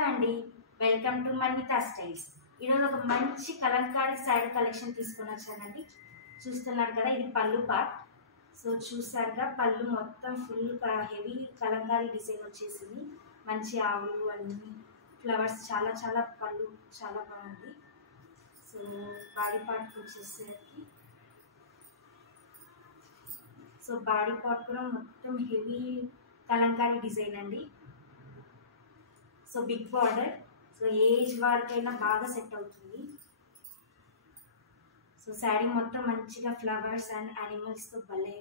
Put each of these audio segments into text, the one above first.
Hello అండి, welcome to మన్వితా styles. ఈరోజు ఒక మంచి కలంకారీ శారీ కలెక్షన్ తీసుకొని వచ్చానండి. చూస్తున్నారు కదా, ఇది పళ్ళు పార్ట్. సో చూసారుగా, పళ్ళు మొత్తం ఫుల్ హెవీ కలంకారీ డిజైన్ వచ్చేసింది. మంచి ఆవులు అన్ని ఫ్లవర్స్, చాలా చాలా పళ్ళు చాలా బాగుంది. సో బాడీ పార్ట్కి వచ్చేసరికి, సో బాడీ పార్ట్ కూడా మొత్తం హెవీ కలంకారీ డిజైన్ అండి. So big border, so age వారికైనా బాగా సెట్ అవుతుంది. సో శారీ మొత్తం మంచిగా ఫ్లవర్స్ అండ్ యానిమల్స్తో భలే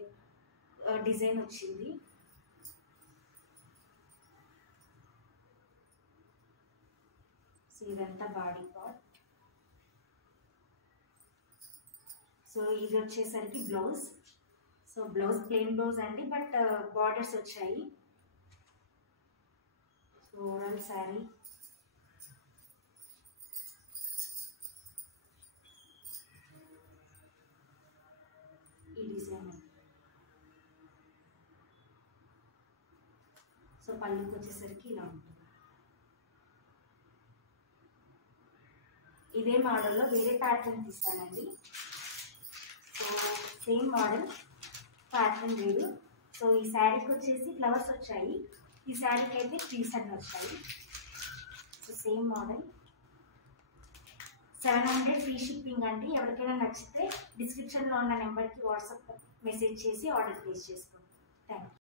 డిజైన్ వచ్చింది. సో ఇదంతా బాడీ పార్ట్. సో ఇది వచ్చేసరికి blouse. So blouse plain blouse అండి, బట్ బార్డర్స్ వచ్చాయి. సో ఓవరాల్ శారీ ఈ డిజైన్. సో పళ్ళుకి వచ్చేసరికి ఇలా ఉంటుంది. ఇదే మోడల్లో వేరే ప్యాటర్న్ తీస్తానండి. సో సేమ్ మోడల్, ప్యాటర్న్ వేరు. సో ఈ శారీకి వచ్చేసి ఫ్లవర్స్ వచ్చాయి, ఈ శారీకి అయితే ట్రీస్ అన్నీ వచ్చాయి. So same model. 700 free shipping అండి. ఎవరికైనా నచ్చితే డిస్క్రిప్షన్లో ఉన్న నెంబర్కి వాట్సాప్ మెసేజ్ చేసి ఆర్డర్ ప్లేస్ చేసుకోండి. Thank you.